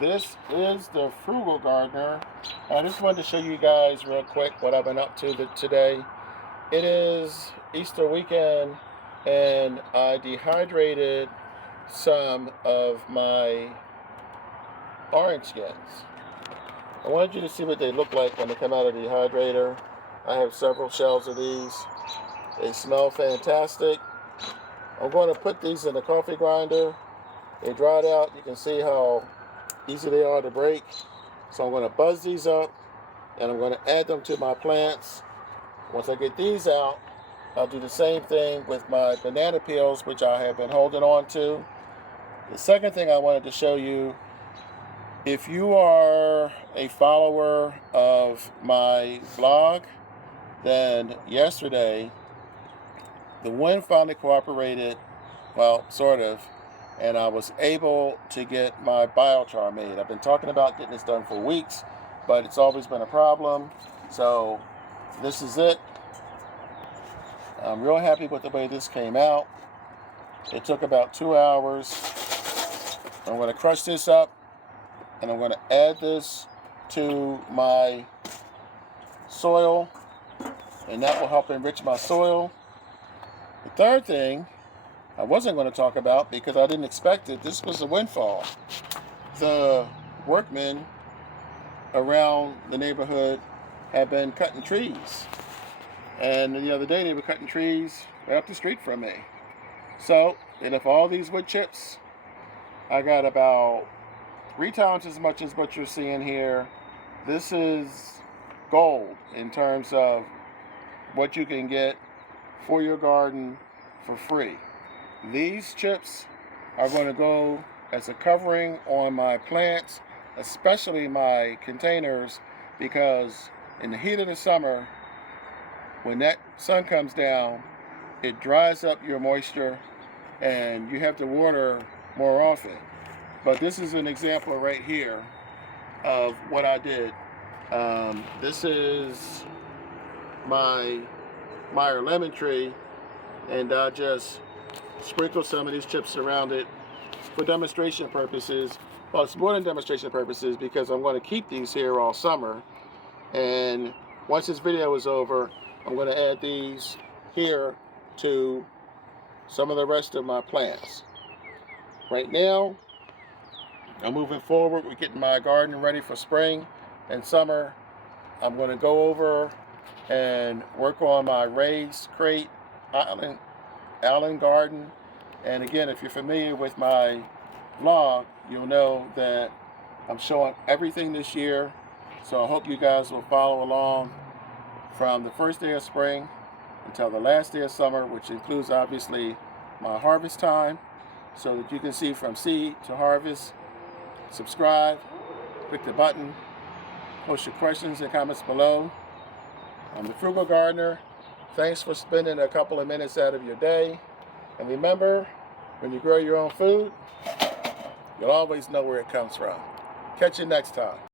This is the Frugal Gardener. I just wanted to show you guys real quick what I've been up to today. It is Easter weekend and I dehydrated some of my orange skins. I wanted you to see what they look like when they come out of the dehydrator. I have several shelves of these. They smell fantastic. I'm going to put these in the coffee grinder. They dried out. You can see how easy they are to break. So I'm going to buzz these up and I'm going to add them to my plants. Once I get these out, I'll do the same thing with my banana peels, which I have been holding on to. The second thing I wanted to show you, if you are a follower of my blog, then yesterday the wind finally cooperated, well, sort of, and I was able to get my biochar made. I've been talking about getting this done for weeks, but it's always been a problem. So this is it. I'm real happy with the way this came out. It took about 2 hours. I'm going to crush this up and I'm going to add this to my soil, and that will help enrich my soil. The third thing I wasn't going to talk about because I didn't expect it. This was a windfall. The workmen around the neighborhood have been cutting trees. And the other day they were cutting trees right up the street from me. So, and if all these wood chips, I got about 3 times as much as what you're seeing here. This is gold in terms of what you can get for your garden for free. These chips are going to go as a covering on my plants, especially my containers, because in the heat of the summer, when that sun comes down, it dries up your moisture and you have to water more often. But this is an example right here of what I did. This is my Meyer lemon tree, and I just sprinkle some of these chips around it for demonstration purposes. Well, it's more than demonstration purposes because I'm going to keep these here all summer. And once this video is over, I'm going to add these here to some of the rest of my plants. Right now, I'm moving forward. We're getting my garden ready for spring and summer. I'm going to go over and work on my raised crate Allen garden. And again, if you're familiar with my vlog, you'll know that I'm showing everything this year. So I hope you guys will follow along from the first day of spring until the last day of summer, which includes obviously my harvest time, so that you can see from seed to harvest. Subscribe, click the button, post your questions and comments below. I'm the Frugal Gardener. Thanks for spending a couple of minutes out of your day. And remember, when you grow your own food, you'll always know where it comes from. Catch you next time.